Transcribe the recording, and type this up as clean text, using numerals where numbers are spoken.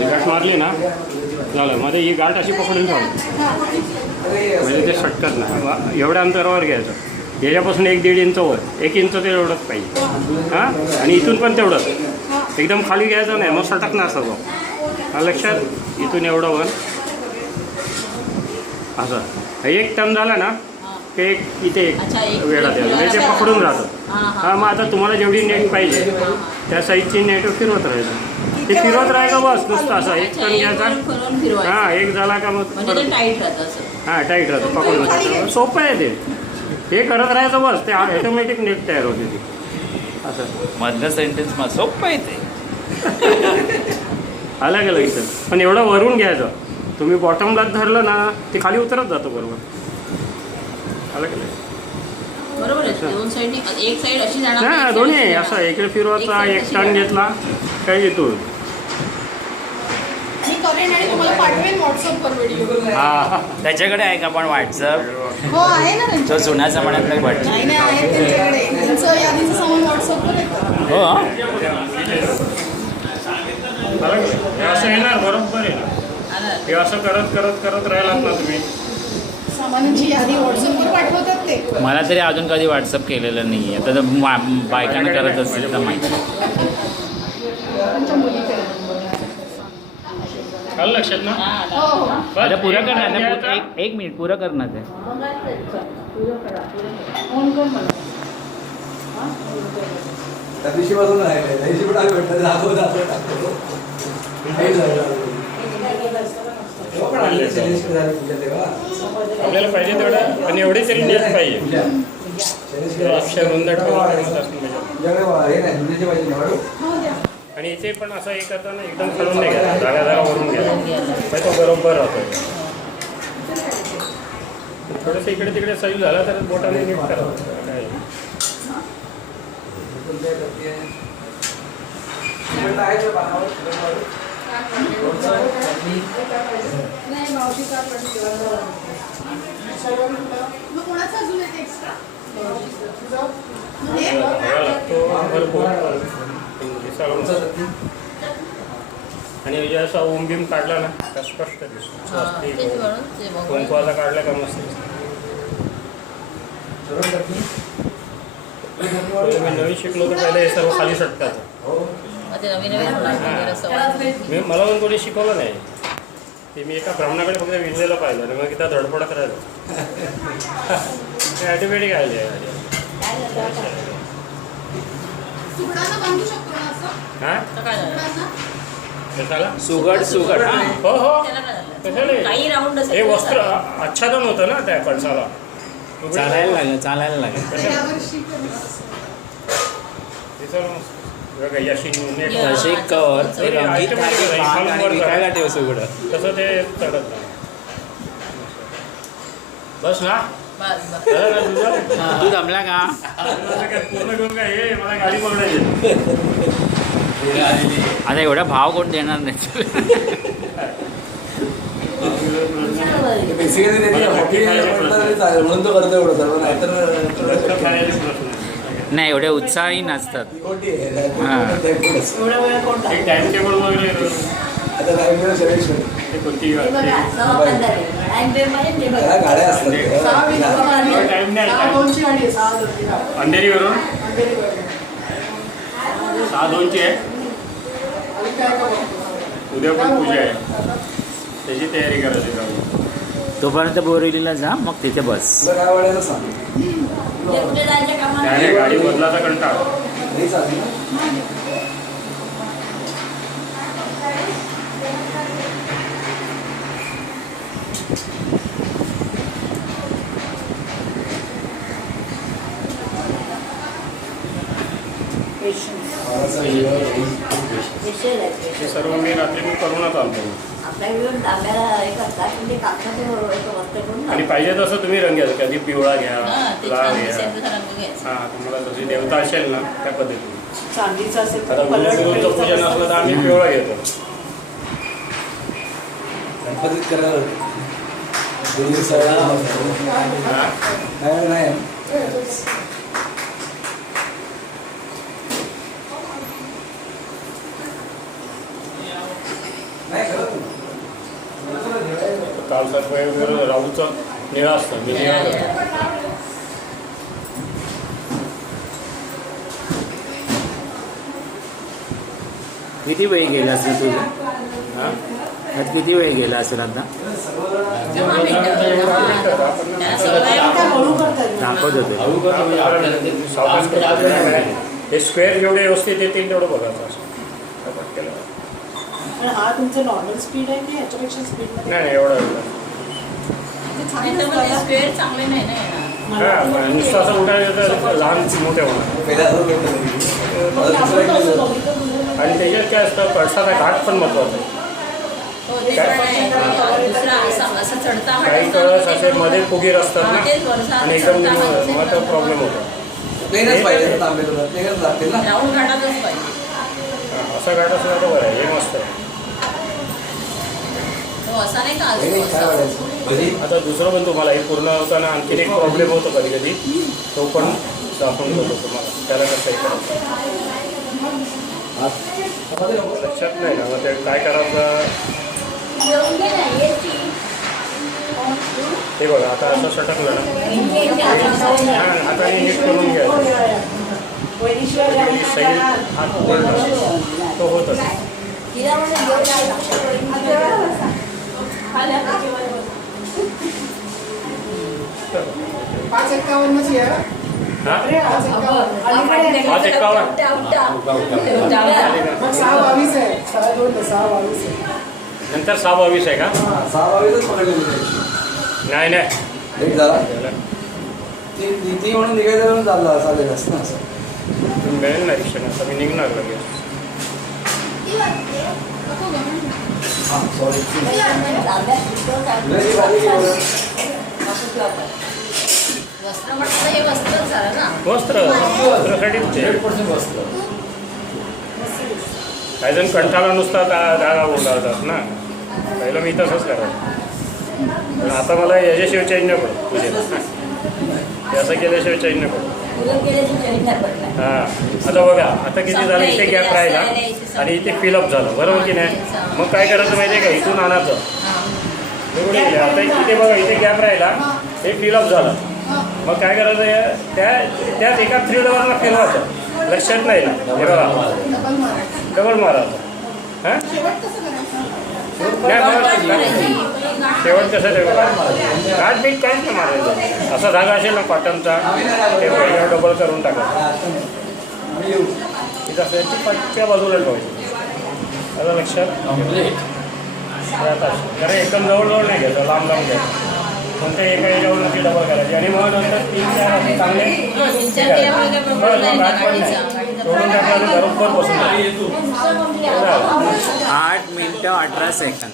गाठ मारली ना झालं. मध्ये ही गाठ अशी पकडून ठेवली म्हणजे ते सटकत नाही. एवढ्या अंतरावर घ्यायचं. याच्यापासून 1-1.5 इंच वर, 1 इंच ते एवढंच पाहिजे. हां, आणि इथून पण तेवढंच. एकदम खाली घ्यायचं नाही, मग सटकणार सगळं. हा लक्षात. इथून एवढं वर असं. एक टर्म झाला ना ते इथे एक वेळा द्यायला म्हणजे ते पकडून राहतं. हां, मग आता तुम्हाला जेवढी नेट पाहिजे त्या साईजची नेट फिरवत राहायचं. ते फिरवत राहायचं बस नुसतं असं. एक टर्न घ्यायचा. हां, एक झाला का मग हां टाईट राहतं पकडून राहायचं. सोपं आहे ते करत राहायचं बस. ते ऑटोमॅटिक नेट तयार होते ती असं. मधलं सेंटेन्स मग सोपं आहे ते. अलग अलग इथं पण एवढं वरून घ्यायचं. तुम्ही बॉटमलाच धरलं ना ते खाली उतरत जातं बरोबर. अलग अलग बरोबर आहे. दोन साईडने एक साईड अशी जाणार हां, दोन्ही असं. इकडे फिरवायचा, एक टर्न घेतला काय येतो. मी करेन आणि तुम्हाला पाठवेन व्हॉट्सअपवर व्हिडिओ. हा, त्याच्याकडे आहे का पण व्हॉट्सअप? हो आहे ना त्यांच्याकडे. तो जुन्या जमान्यातला व्हॉट्सअप. नाही नाही आहे त्यांच्याकडे. त्यांचं यादीचं सामान व्हॉट्सअपवर येतं. हो हे असं येणार बरोबर आहे ना. हे असं करत करत करत राहिलात ना तुम्ही. सामानांची यादी व्हॉट्सअपवर पाठवतात ते. मला तरी अजून कधी व्हॉट्सअप केलेलं नाही आहे. आता तर बायकांना करत असतील तर माहिती. त्यांच्या मुलीकडे. आलं लक्षात ना. हो हो. आता पुरं करणार ना. एक मिनिट पुरं करणार ते. फोन कर मला. त्या दिवशी पासून आहे त्या दिवशी पण आम्ही भेटतो दाखवतो. पण आणले तेव्हा आपल्याला पाहिजे तेवढं आणि एवढी तरी नेट पाहिजे. अक्षर रुंद हे नाही दुधाची पाहिजे ना वाढू. आणि इथे पण असं एक आता ना एकदम खालून नाही घ्यायला. जागा जागा वरून घ्यायला म्हणजे तो बरोबर राहतो. थोडंसं इकडे तिकडे सैल झाला तर बोटाने नीट करावं. काय नाही मावशी का मग कोणाचा अजून येते एक्स्ट्रा? लागतो भरपूर आणि म्हणजे असा ओमबिम काढला ना तर स्पष्ट दिसतो. कुंकवाला काढला का मस्त मी नवीन शिकलो तर पहिले हे सर्व खाली सटकायचं. मला पण कोणी शिकवलं नाही. ते मी एका ब्राह्मणाकडे फक्त विणलेलं पाहिलं आणि मग एकदा धडपडत राहिलं. ते ॲटोमॅटिक आले. सुगडांना बांधू शकतो ना असं? हां सुगडांना? कशाला? सुगड हो हो कशाला हे वस्त्र आच्छादन होतं ना त्या कळसाला. चालायला लागेल. यावर्षी करू असं. अशी कवर विकायला ठेव सुगड. तसं ते चढत नाही. बस ना. तू जमला का? पूर्ण घेऊन काय हे मला गाडी पकडायची. आता एवढा भाव कोण देणार नाही. बेसिकली त्यांनी हॉकी म्हणून तो करतो एवढं सर्व. नाहीतर नाही एवढे उत्साही नसतात. टाइम टेबल वगैरे गाड्या असतात. टाइम नाही. अंधेरीवरून 6:02 आहे. उद्या पण पूजा आहे त्याची तयारी करायची. तोपर्यंत बोरिवलीला जा मग तिथे बस. काय वाढायला सांग. त्याने गाडी बदलाचा कंटाळा. नाही चालेल ना. हे सर्व मी रात्री मी करूनच आलो. आणि पाहिजे तसं तुम्ही रंग घ्या. कधी पिवळा घ्या, लाल घ्या. हां तुम्हाला जशी देवता असेल ना त्या पद्धतीने. चांदीचा असेल आता गुरुचं पूजन असलं तर आम्ही पिवळा घेतो. गणपतीत करायला हां नाही असतात वेगवेगळं राहूचं निळा असतं मी निळा करतो. किती वेळ गेला असेल तुझा हां त्यात किती वेळ गेला असेल आता दाखवत होते हे स्क्वेअर जेवढे व्यवस्थित येतील तेवढं बघायचं असं केलं. आणि हा तुमचं नॉर्मल स्पीड आहे की याच्यापेक्षा स्पीड नाही एवढं स्क्वेअर चांगले नाही ना येणार. हां नुसतं असं उठायचं तर लहान मोठे होणार. पहिल्या असं केलं. आणि त्याच्यात काय असतं पळसाचा घाट पण महत्त्वाचा आहे. हो, ते पण आहे. दुसरा असं चढता काही कळस असे मध्ये फुगीर असतात ना आणि एकदम मग तो प्रॉब्लेम होतो. प्लेनच पाहिजे ना तांबेला प्लेनच लागतील ना. राऊंड घाटातच पाहिजे. असा घाट असला तर बरं आहे हे मस्त आहे. हो असा नाही का हे काय वाढायचं घरी आता दुसरं पण तुम्हाला हे पूर्ण होताना आणखीन एक प्रॉब्लेम होतो कधी कधी तो पण दाखवून देतो तुम्हाला त्याला कसं हे करायचं लक्षात नाही ना मग ते काय करायचं. हे बघा आता असं सटकलं ना आता नीट करून घ्यायचं सैल हात तो होत असतो. 551 ची आहे हां 551 551 मग 622 आहे 622 आहे नंतर 622 आहे का. 6 पकडलेली नाही नाही एक झाला ती म्हणून निघायचं म्हणून चालेल असं ना असं मिळेल ना रिक्षा आता मी निघणार लगेच. हां सॉरी वस्त्र म्हटलं हे वस्त्रच झालं ना. वस्त्रासाठीच आहे. 100% बसतं. काही जण कंटाळा नुसता दागा बोलावतात ना पहिलं मी तसंच करायचं पण आता मला याच्याशिवाय चेंज नाही पडत तुझे ते असं केल्याशिवाय चेंज नाही पडत. हां आता बघा आता किती झालं इथे गॅप राहिला आणि इथे फिलअप झालं बरोबर की नाही. मग काय करायचं माहिती आहे का इथून आणायचं बरोबर आहे. आता इथे बघा इथे गॅप राहिला हे फिलअप झालं मग काय करायचं त्यात एका थ्रीडवरला फिरवायचं लक्षात नाही ना हे बघा डबल मारायचं. हां नाही मला शेवट कसं ते गाठ बीट काहीच नाही मारायचं. असा धागा असेल ना कॉटनचा ते पहिल्यावर डबल करून टाकायचं तिथं असं ती पटक्या बाजूला ठेवायची आता लक्षात आता कारण एकदम जवळजवळ नाही घ्यायचं लांब लांब घ्यायचं पण ते एका याच्यावर ती डबल करायची आणि मग नंतर 3-4 असे चांगले गाठ पण नाही सोडून टाकल्याने बरोबर बसून 8 मिनिटं 18 सेकंद